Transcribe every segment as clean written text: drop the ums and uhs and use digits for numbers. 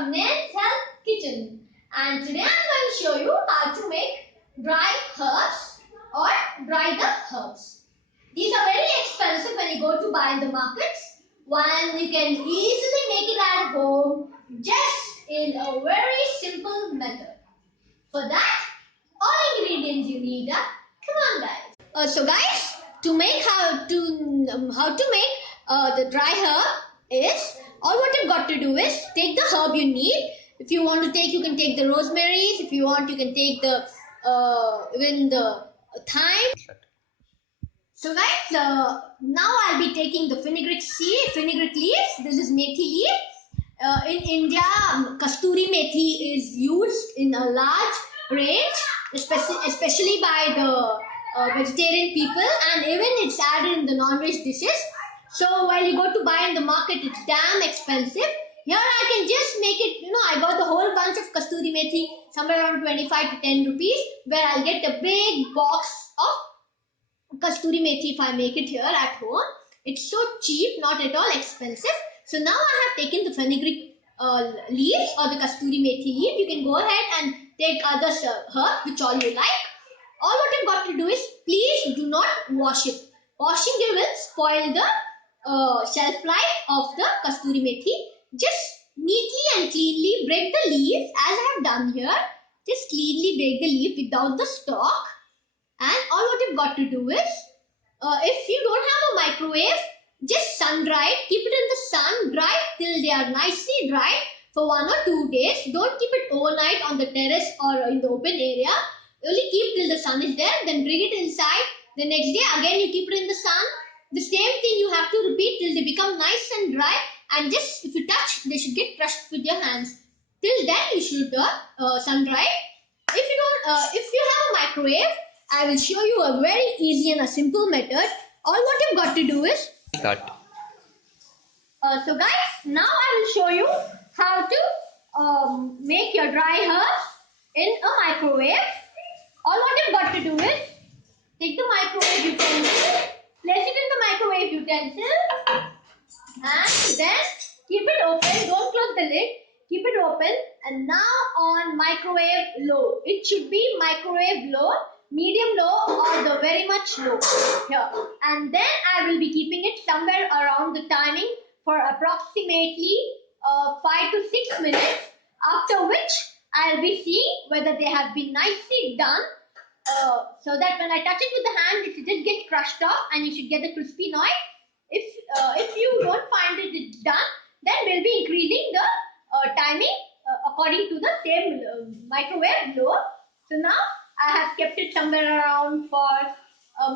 from Nail's Health Kitchen, and today I'm going to show you how to make dry herbs or dried up herbs. These are very expensive when you go to buy in the markets. One you can easily make it at home just in a very simple method. For that, all ingredients you need are, come on guys. So guys, to make how to make the dry herb is, all what you've got to do is take the herb you need. If you want to take, you can take the rosemaries. If you want, you can take the even the thyme. So guys, now I'll be taking the fenugreek leaves. This is methi leaf. In India, kasturi methi is used in a large range, especially by the vegetarian people, and even it's added in the non-veg dishes. So while you go to buy in the market, it's damn expensive. Here I can just make it, I got the whole bunch of kasturi methi, somewhere around 25 to 10 rupees, where I'll get a big box of kasturi methi if I make it here at home. It's so cheap, not at all expensive. So now I have taken the fenugreek leaves or the kasturi methi leaf. You can go ahead and take other herbs, which all you like. All what you've got to do is, please do not wash it. Washing it will spoil the shelf life of the kasturi methi. Just neatly and cleanly break the leaves as I have done here. Just cleanly break the leaf without the stalk. And all what you've got to do is, if you don't have a microwave, just sun dry it. Keep it in the sun, dry till they are nicely dried for 1 or 2 days. Don't keep it overnight on the terrace or in the open area. Only keep till the sun is there, then bring it inside. The next day again you keep it in the sun. The same thing you have to repeat till they become nice and dry. And just if you touch, they should get crushed with your hands. Till then you should sun dry. If you have a microwave, I will show you a very easy and a simple method. All what you've got to do is cut. So guys, now I will show you how to make your dry herbs in a microwave. All what you've got to do is take the microwave utensil, place it in the microwave utensil, and then keep it open. Don't close the lid. Keep it open, and now on microwave low. It should be microwave low, medium low, or the very much low here. And then I will be keeping it somewhere around the timing for approximately 5 to 6 minutes. After which I'll be seeing whether they have been nicely done. So that when I touch it with the hand, it should just get crushed off, and you should get the crispy noise. If you don't find it done, then we'll be increasing the timing according to the same microwave low. So now I have kept it somewhere around for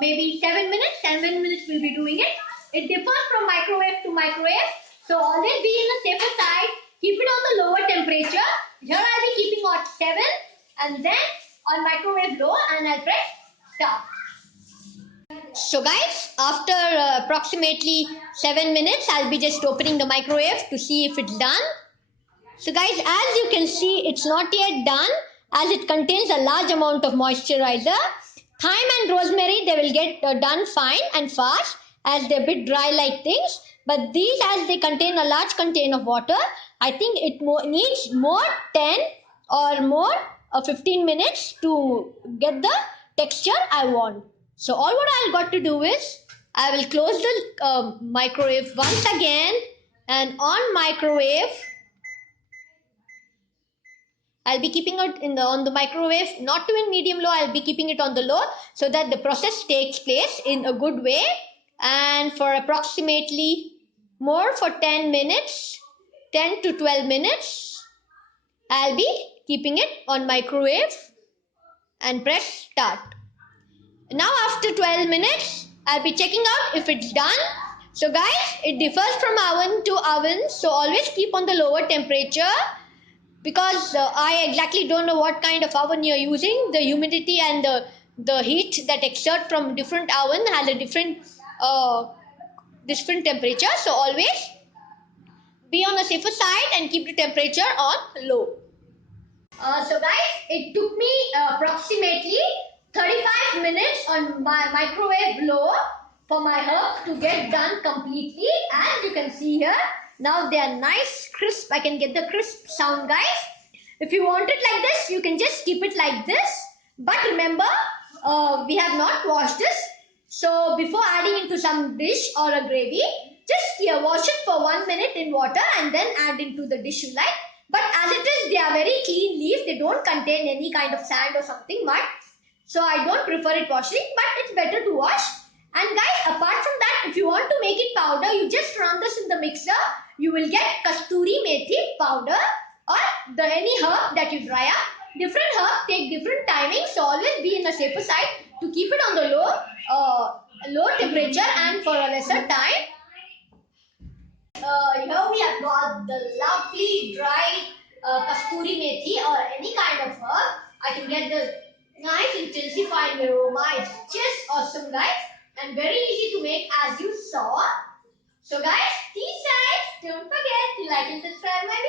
maybe 7 minutes. 7 minutes we'll be doing it. It differs from microwave to microwave. So always be in the safer side. Keep it on the lower temperature. Here I'll be keeping on 7, and then on microwave low, and I'll press start. So guys, after approximately 7 minutes, I'll be just opening the microwave to see if it's done. So guys, as you can see, it's not yet done, as it contains a large amount of moisturizer. Thyme and rosemary, they will get done fine and fast, as they're a bit dry like things. But these, as they contain a large content of water, I think it needs more 10 or more 15 minutes to get the texture I want. So all what I've got to do is, I will close the microwave once again, and on microwave, I'll be keeping it on the microwave, not to in medium low. I'll be keeping it on the low so that the process takes place in a good way. And for approximately more for 10 minutes, 10 to 12 minutes, I'll be keeping it on microwave and press start. Now after 12 minutes, I'll be checking out if it's done. So guys, it differs from oven to oven. So always keep on the lower temperature, because I exactly don't know what kind of oven you're using. The humidity and the heat that exert from different oven has a different temperature. So always be on the safer side and keep the temperature on low. So guys, it took me approximately 35 minutes on my microwave low for my herbs to get done completely. As you can see here, Now they are nice, crisp. I can get the crisp sound, guys. If you want it like this, you can just keep it like this. But remember, we have not washed this. So before adding into some dish or a gravy, just wash it for 1 minute in water and then add into the dish you like. But as it is, they are very clean leaves. They don't contain any kind of sand or something, mud. So I don't prefer it washing, but it's better to wash. And guys, apart from that, if you want to make it powder, you just run this in the mixer. You will get kasturi methi powder or any herb that you dry up. Different herbs take different timings, so always be in a safer side to keep it on the low temperature and for a lesser time. Here we have got the lovely dry kasturi methi or any kind of herb. I can get the nice intensifying aroma. It's just awesome, guys, and very easy to make as you saw. So guys, please guys, don't forget to like and subscribe my